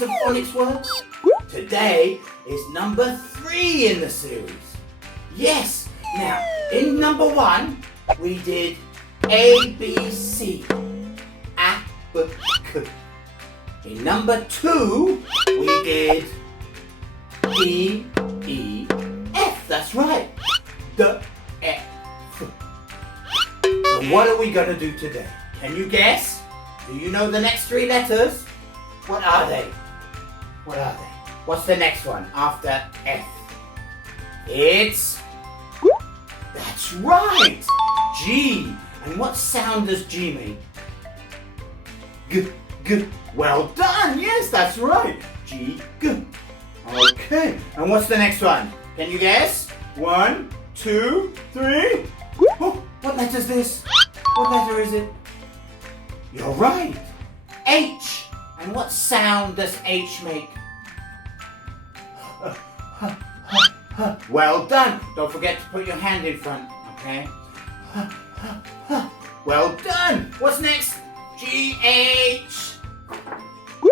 series of phonics words? Today is number 3 in the series. Yes, now in number 1 we did A, B, C. A, B, K. In number 2 we did D, E, F. That's right. D, E, F. So what are we going to do today? Can you guess? Do you know the next 3 letters? What are they? What are they? What's the next one after F? It's... That's right! G. And what sound does G make? G, G. Well done! Yes, that's right. G, G. Okay. And what's the next one? Can you guess? 1, 2, 3. Oh, what letter is this? What letter is it? You're right. H. And what sound does H make? Well done. Don't forget to put your hand in front, okay? Well done. What's next? G-H.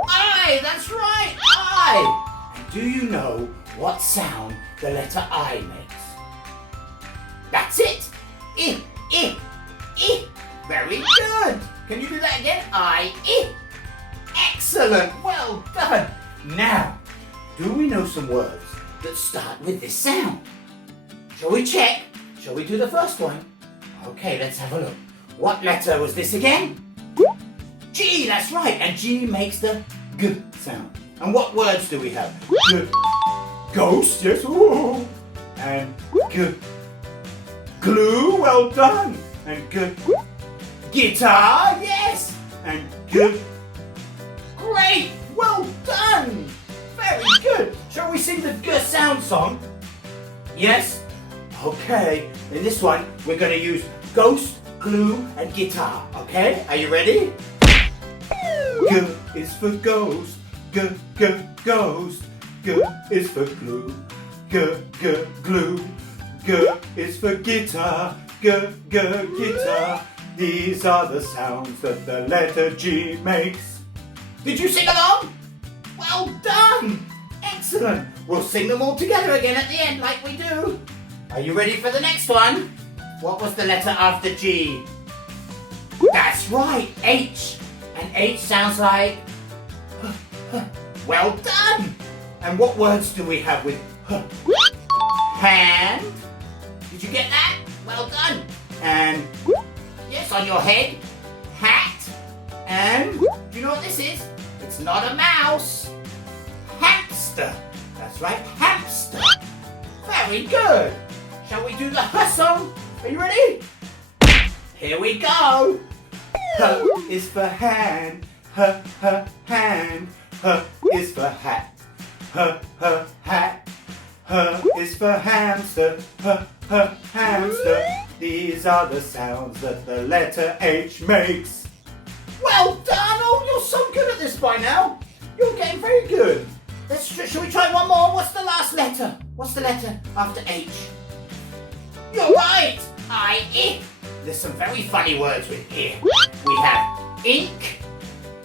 I. That's right. I. And do you know what sound the letter I makes? That's it. I, I, I. Very good. Can you do that again? I, I. Excellent. Well done. Now, do we know some words that start with this sound? Shall we check? Shall we do the first one? Okay, let's have a look. What letter was this again? G, that's right. And G makes the G sound. And what words do we have? G. Ghost, yes. Ooh. And G. Glue, well done. And G. Guitar, yes. And G. Great, well done. Very good. Shall we sing the G sound song? Yes? Okay. In this one, we're going to use ghost, glue, and guitar. Okay? Are you ready? G is for ghost. G, G, ghost. G is for glue. G, G, glue. G is for guitar. G, G, guitar. These are the sounds that the letter G makes. Did you sing along? Well done! Excellent! We'll sing them all together again at the end like we do. Are you ready for the next one? What was the letter after G? That's right, H. And H sounds like... Well done! And what words do we have with hand? Did you get that? Well done! And yes, on your head, hat. And do you know what this is? It's not a mouse. Hamster. That's right, hamster. Very good. Shall we do the H song? Are you ready? Here we go. H is for hand. H, H, hand. H is for hat. H, H, hat. H is for hamster. H, H, hamster. These are the sounds that the letter H makes. Well done! Oh, you're so good at this by now. You're getting very good. Shall we try one more? What's the last letter? What's the letter after H? You're right! I. There's some very funny words with here. We have ink.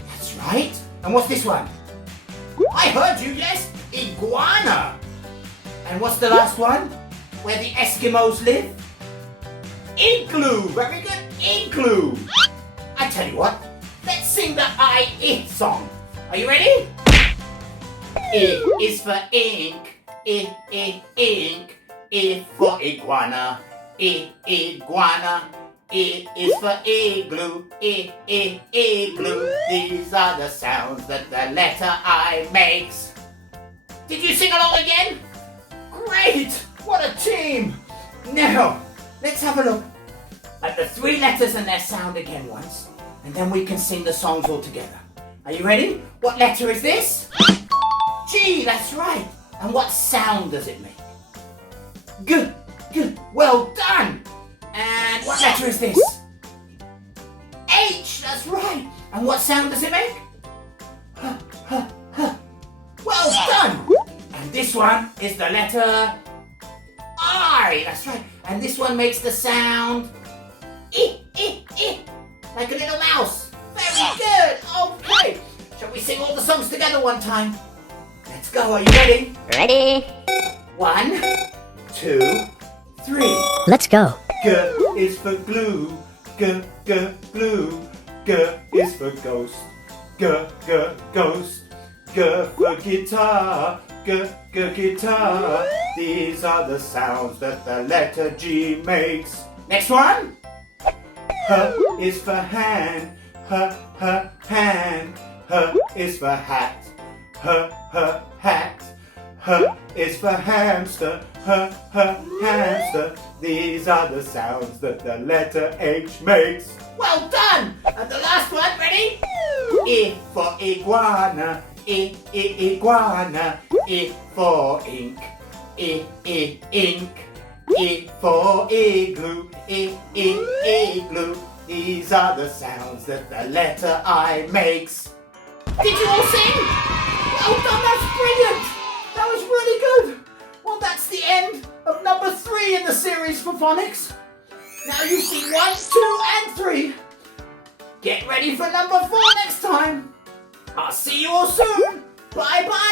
That's right. And what's this one? I heard you, yes. Iguana. And what's the last one? Where the Eskimos live? Igloo. Very good. Igloo. I tell you what. Let's sing the I song. Are you ready? I is for ink. I, ink. I for iguana. Iguana. I is for igloo. I, igloo. These are the sounds that the letter I makes. Did you sing along again? Great! What a team! Now, let's have a look at the 3 letters and their sound again once. And then we can sing the songs all together. Are you ready? What letter is this? G, that's right. And what sound does it make? G, G. Well done. And what letter is this? H, that's right. And what sound does it make? H, H, H. Well done. And this one is the letter I, that's right. And this one makes the sound I, like a little mouse. Very good. Okay. Shall we sing all the songs together one time? Let's go. Are you ready? Ready? 1, 2, 3. Let's go. G is for glue. G, glue. G is for ghost. G, ghost. G for guitar. G, guitar. These are the sounds that the letter G makes. Next one. H is for hand. H, hand. H is for hat. H, hat. H is for hamster. H, hamster. These are the sounds that the letter H makes. Well done! And the last one, ready? I for iguana. I, iguana. I for ink. I, ink. I for igloo. I, igloo. These are the sounds that the letter I makes. Did you all sing? Well done, that's brilliant! That was really good! Well, that's the end of number 3 in the series for phonics. Now you've seen 1, 2 and 3. Get ready for number 4 next time. I'll see you all soon. Bye bye.